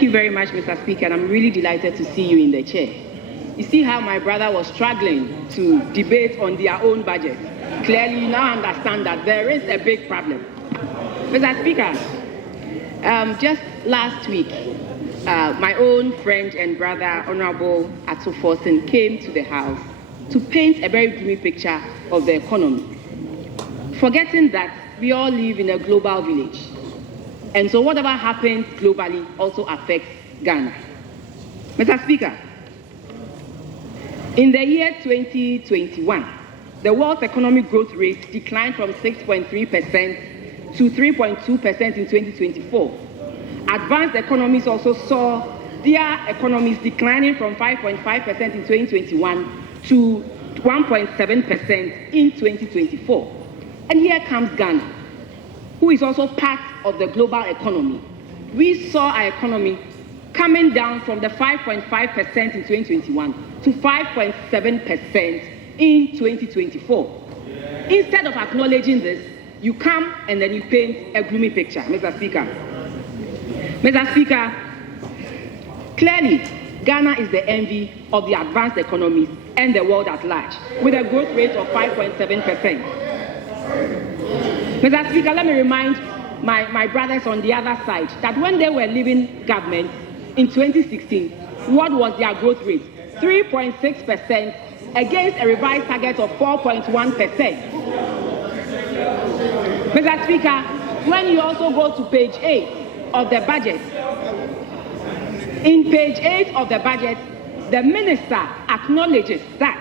Thank you very much, Mr. Speaker, and I'm really delighted to see you in the chair. You see how my brother was struggling to debate on their own budget. Clearly, you now understand that there is a big problem. Mr. Speaker, just last week, my own friend and brother, Honorable Atto-Forson, came to the House to paint a very gloomy picture of the economy, forgetting that we all live in a global village. And so whatever happens globally also affects Ghana. Mr. Speaker, in the year 2021, the world's economic growth rate declined from 6.3% to 3.2% in 2024. Advanced economies also saw their economies declining from 5.5% in 2021 to 1.7% in 2024. And here comes Ghana, who is also part of the global economy. We saw our economy coming down from the 5.5% in 2021 to 5.7% in 2024. Instead of acknowledging this, you come and then you paint a gloomy picture, Mr. Speaker. Mr. Speaker, clearly, Ghana is the envy of the advanced economies and the world at large, with a growth rate of 5.7%. Mr. Speaker, let me remind my brothers on the other side that when they were leaving government in 2016, what was their growth rate? 3.6% against a revised target of 4.1%. Mr. Speaker, when you also go to page 8 of the budget, in page 8 of the budget, the minister acknowledges that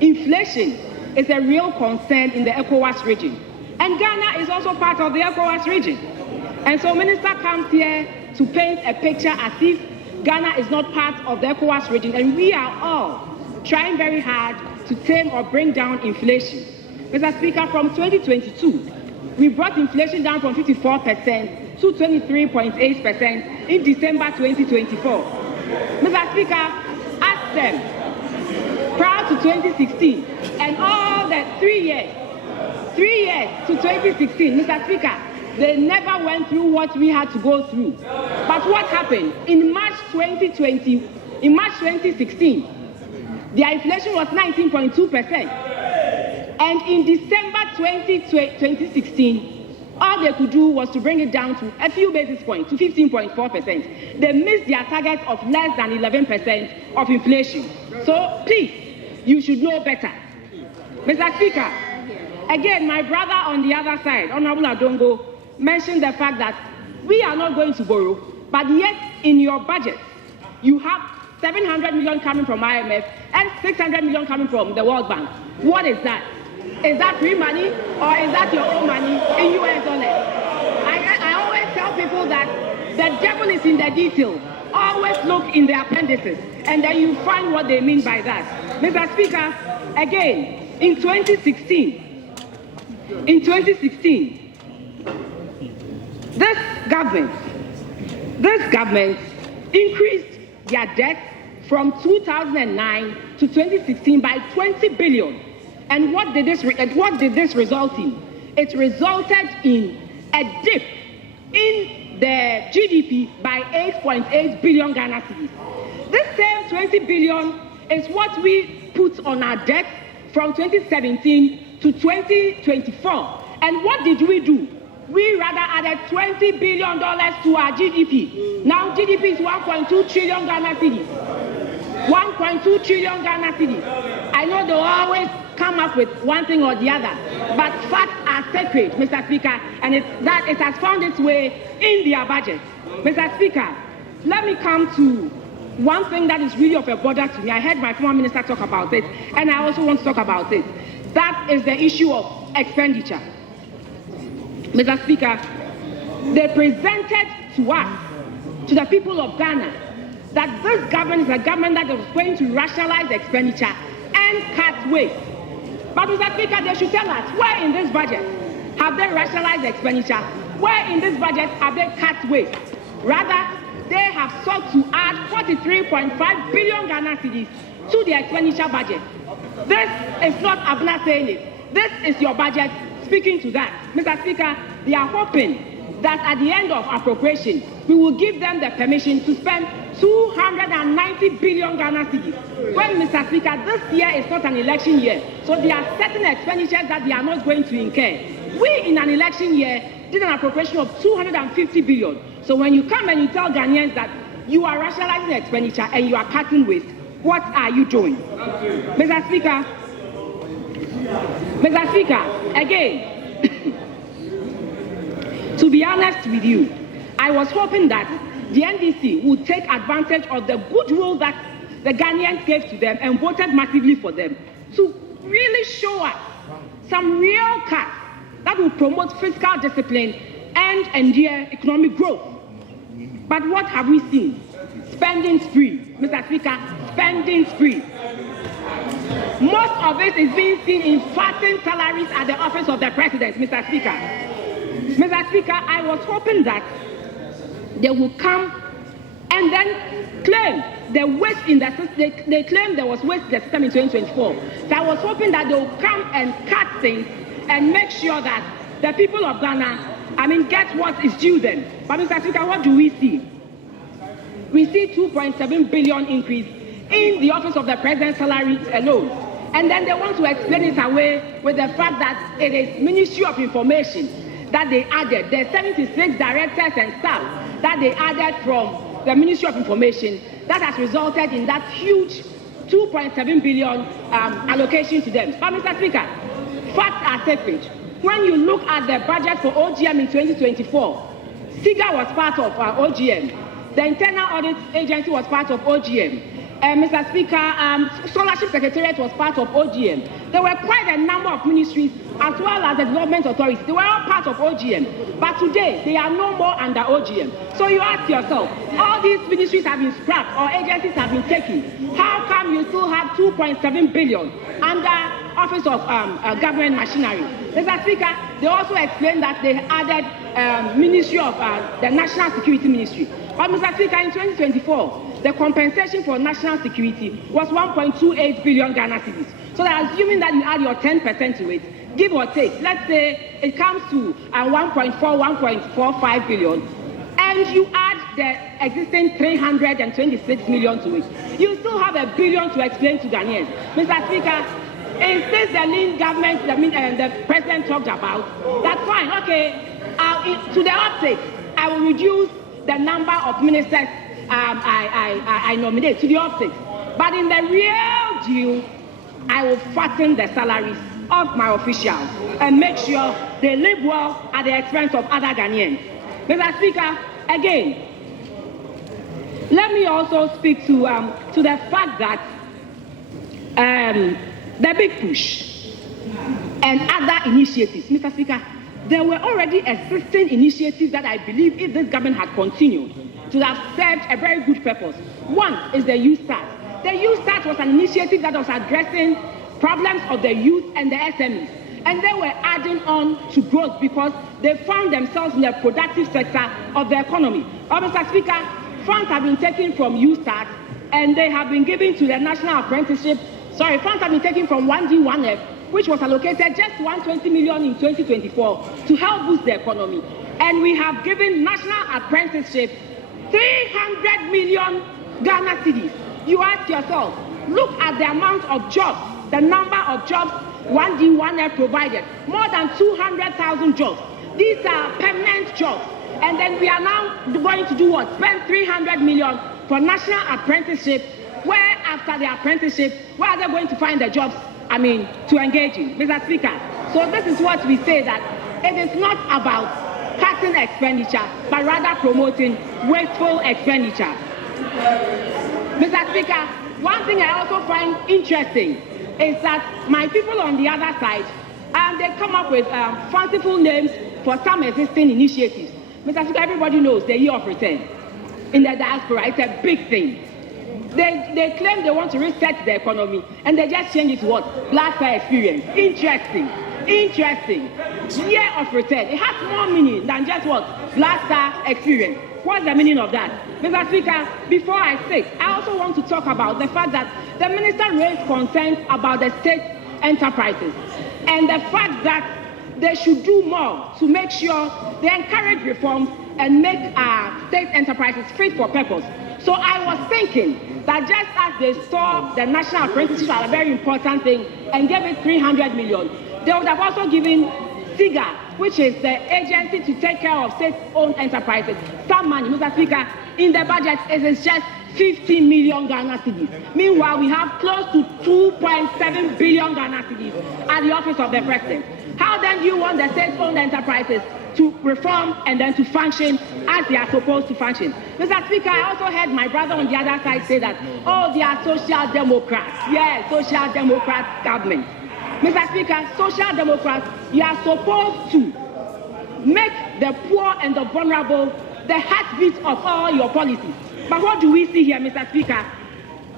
inflation is a real concern in the ECOWAS region. And Ghana is also part of the ECOWAS region. And so minister comes here to paint a picture as if Ghana is not part of the ECOWAS region, and we are all trying very hard to tame or bring down inflation. Mr. Speaker, from 2022, we brought inflation down from 54% to 23.8% in December 2024. Mr. Speaker, ask them, prior to 2016, and all the 3 years to 2016, Mr. Speaker, they never went through what we had to go through. But what happened? In March 2016, their inflation was 19.2%. And in December 2016, all they could do was to bring it down to a few basis points, to 15.4%. They missed their target of less than 11% of inflation. So please, you should know better. Mr. Speaker, again, my brother on the other side, Honorable Adongo, mentioned the fact that we are not going to borrow, but yet in your budget, you have 700 million coming from IMF and 600 million coming from the World Bank. What is that? Is that free money or is that your own money in US dollars? I always tell people that the devil is in the detail. Always look in the appendices and then you find what they mean by that. Mr. Speaker, again, in 2016, this government increased their debt from 2009 to 2016 by 20 billion. And what did this result in? It resulted in a dip in the GDP by 8.8 billion Ghana cedis. This same 20 billion is what we put on our debt from 2017 to 2024. And what did we do? We rather added $20 billion to our GDP. Now GDP is 1.2 trillion Ghana cedis. 1.2 trillion Ghana cedis. I know they will always come up with one thing or the other, but facts are sacred, Mr. Speaker, and it has found its way in their budget. Mr. Speaker, let me come to one thing that is really of a bother to me. I heard my former minister talk about it, and I also want to talk about it. That is the issue of expenditure. Mr. Speaker, they presented to us, to the people of Ghana, that this government is a government that is going to rationalize expenditure and cut waste. But Mr. Speaker, they should tell us, where in this budget have they rationalized expenditure? Where in this budget have they cut waste? Rather, they have sought to add 43.5 billion Ghana cedis to the expenditure budget. This is not Abena saying it. This is your budget speaking to that. Mr. Speaker, they are hoping that at the end of appropriation, we will give them the permission to spend 290 billion Ghana cedis. Well, Mr. Speaker, this year is not an election year, so there are certain expenditures that they are not going to incur. We, in an election year, did an appropriation of 250 billion. So when you come and you tell Ghanaians that you are rationalizing expenditure and you are cutting waste, what are you doing? Mr. Speaker, again, to be honest with you, I was hoping that the NDC would take advantage of the goodwill that the Ghanaians gave to them and voted massively for them to really show us some real cuts that will promote fiscal discipline and endure economic growth. But what have we seen? Spending spree, Mr. Speaker, spending spree. Most of it is being seen in fattening salaries at the office of the president, Mr. Speaker. Mr. Speaker, I was hoping that they will come and then claim the waste in the system. They claimed there was waste in the system in 2024. So I was hoping that they will come and cut things and make sure that the people of Ghana, get what is due them. But Mr. Speaker, what do we see? We see 2.7 billion increase in the office of the president's salary alone. And then they want to explain it away with the fact that it is Ministry of Information that they added. The 76 directors and staff that they added from the Ministry of Information that has resulted in that huge 2.7 billion allocation to them. But Mr. Speaker, facts are separate. When you look at the budget for OGM in 2024, SIGA was part of OGM. The Internal Audit Agency was part of OGM. Mr. Speaker, Scholarship Secretariat was part of OGM. There were quite a number of ministries as well as the development authorities. They were all part of OGM. But today, they are no more under OGM. So you ask yourself, all these ministries have been scrapped or agencies have been taken. How come you still have 2.7 billion under Office of Government Machinery? Mr. Speaker, they also explained that they added Ministry of the National Security Ministry. But Mr. Speaker, in 2024, the compensation for national security was 1.28 billion Ghana cedis. So that assuming that you add your 10% to it, give or take, let's say it comes to 1.45 billion, and you add the existing 326 million to it, you still have $1 billion to explain to Ghanaians. Mr. Speaker, is this the lean government the president talked about? That's fine, okay. To the opposite, I will reduce the number of ministers I nominate to the opposite. But in the real deal, I will fatten the salaries of my officials and make sure they live well at the expense of other Ghanaians. Mr. Speaker, again, let me also speak to the fact that the big push and other initiatives, Mr. Speaker, there were already existing initiatives that I believe if this government had continued to have served a very good purpose. One is the Youth Start. The Youth Start was an initiative that was addressing problems of the youth and the SMEs. And they were adding on to growth because they found themselves in the productive sector of the economy. Mr. Speaker, funds have been taken from Youth Start and they have been given to the National Apprenticeship. Funds have been taken from 1D, 1F, which was allocated just 120 million in 2024 to help boost the economy. And we have given National Apprenticeship 300 million Ghana cedis. You ask yourself, look at the amount of jobs, the number of jobs 1D, 1F provided, more than 200,000 jobs. These are permanent jobs. And then we are now going to do what? Spend 300 million for National Apprenticeship, where after the apprenticeship, where are they going to find the jobs, to engage in? Mr. Speaker, so this is what we say, that it is not about cutting expenditure, but rather promoting wasteful expenditure. Mr. Speaker, one thing I also find interesting is that my people on the other side, they come up with fanciful names for some existing initiatives. Mr. Speaker, everybody knows the year of return in the diaspora. It's a big thing. They claim they want to reset the economy, and they just change it to what? Black Star Experience. Interesting. Year of return. It has more meaning than just what? Black Star Experience. What's the meaning of that? Mr. Speaker, before I speak, I also want to talk about the fact that the minister raised concerns about the state enterprises and the fact that they should do more to make sure they encourage reforms and make state enterprises fit for purpose. So I was thinking that just as they saw the national apprenticeship as a very important thing and gave it 300 million, they would have also given SIGA, which is the agency to take care of state-owned enterprises, some money. Mr. Speaker, in the budget, it is just 50 million Ghana cedis. Meanwhile, we have close to 2.7 billion Ghana cedis at the office of the president. How then do you want the state-owned enterprises to reform and then to function as they are supposed to function? Mr. Speaker, I also heard my brother on the other side say that, oh, they are social democrats. Yes, social democrat government. Mr. Speaker, social democrats, you are supposed to make the poor and the vulnerable the heartbeat of all your policies. But what do we see here, Mr. Speaker?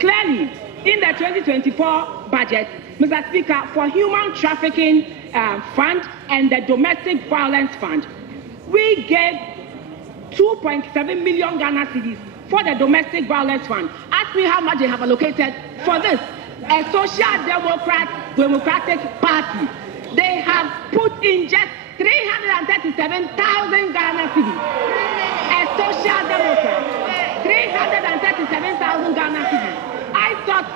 Clearly, in the 2024 budget, Mr. Speaker, for human trafficking fund and the domestic violence fund, we gave 2.7 million Ghana cedis for the domestic violence fund. Ask me how much they have allocated for this. A social democratic party, they have put in just 337,000 Ghana cedis. A social democrat, 337,000 Ghana cedis. I thought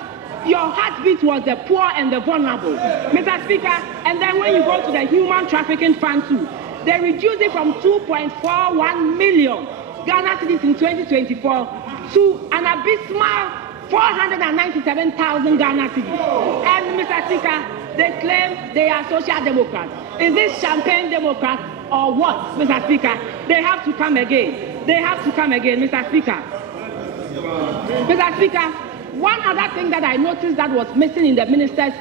your heartbeat was the poor and the vulnerable, Mr. Speaker. And then when you go to the human trafficking fund too, they reduced it from 2.41 million Ghana cedis in 2024 to an abysmal 497,000 Ghana cedis. And Mr. Speaker, they claim they are social democrats. Is this champagne democrat or what, Mr. Speaker? They have to come again. They have to come again, Mr. Speaker. Mr. Speaker, one other thing that I noticed that was missing in the minister's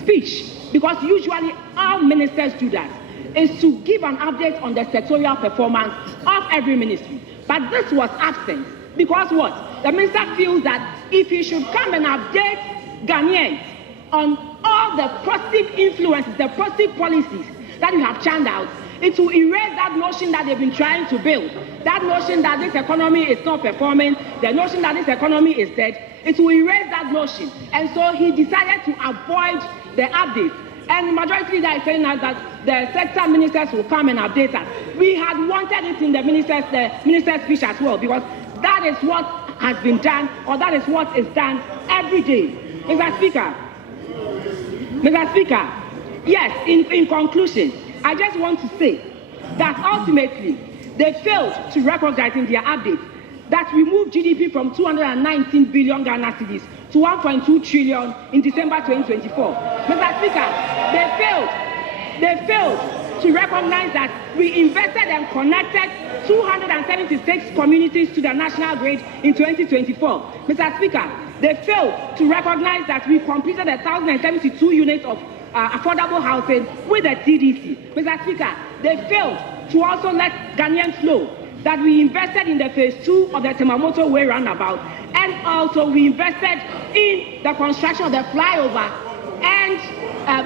speech, because usually all ministers do that, is to give an update on the sectorial performance of every ministry. But this was absent because what? The minister feels that if he should come and update Ghanaians on all the positive influences, the positive policies that you have churned out, it will erase that notion that they've been trying to build, that notion that this economy is not performing, the notion that this economy is dead. It will erase that notion. And so he decided to avoid the updates. And the majority leader is saying that the sector ministers will come and update us. We had wanted it in the minister's speech as well, because that is what has been done, or that is what is done every day. Mr. Speaker, yes, in conclusion, I just want to say that ultimately they failed to recognize in their update that we moved GDP from 219 billion Ghana cedis to 1.2 trillion in December 2024. Mr. Speaker, they failed to recognize that we invested and connected 276 communities to the national grid in 2024. Mr. Speaker, they failed to recognize that we completed 1,072 units of affordable housing with the TDC. Mr. Speaker, they failed to also let Ghanaians know that we invested in the phase 2 of the Temamoto Way roundabout, and also we invested in the construction of the flyover and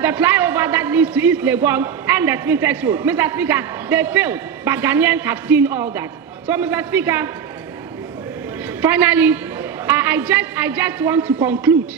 the flyover that leads to East Legon and the Spintex Road. Mr. Speaker, they failed, but Ghanaians have seen all that. So, Mr. Speaker, finally, I just want to conclude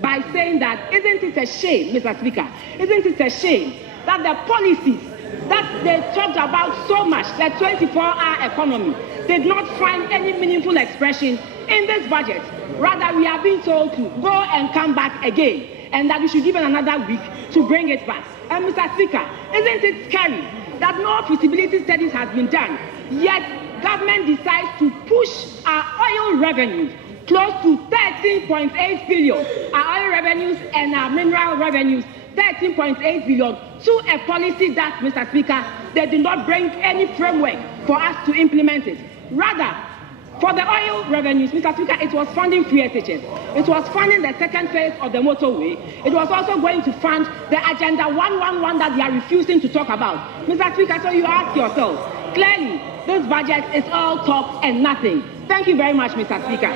by saying that isn't it a shame, Mr. Speaker, isn't it a shame that the policies that they talked about so much, the 24-hour economy, did not find any meaningful expression in this budget. Rather, we are being told to go and come back again, and that we should give it another week to bring it back. And Mr. Speaker, isn't it scary that no feasibility studies has been done, yet government decides to push our oil revenues close to 13.8 billion, our oil revenues and our mineral revenues, 13.8 billion, to a policy that, Mr. Speaker, they did not bring any framework for us to implement it. Rather, for the oil revenues, Mr. Speaker, it was funding free SHS. It was funding the second phase of the motorway. It was also going to fund the Agenda 111 that they are refusing to talk about. Mr. Speaker, so you ask yourself, clearly, this budget is all talk and nothing. Thank you very much, Mr. Speaker.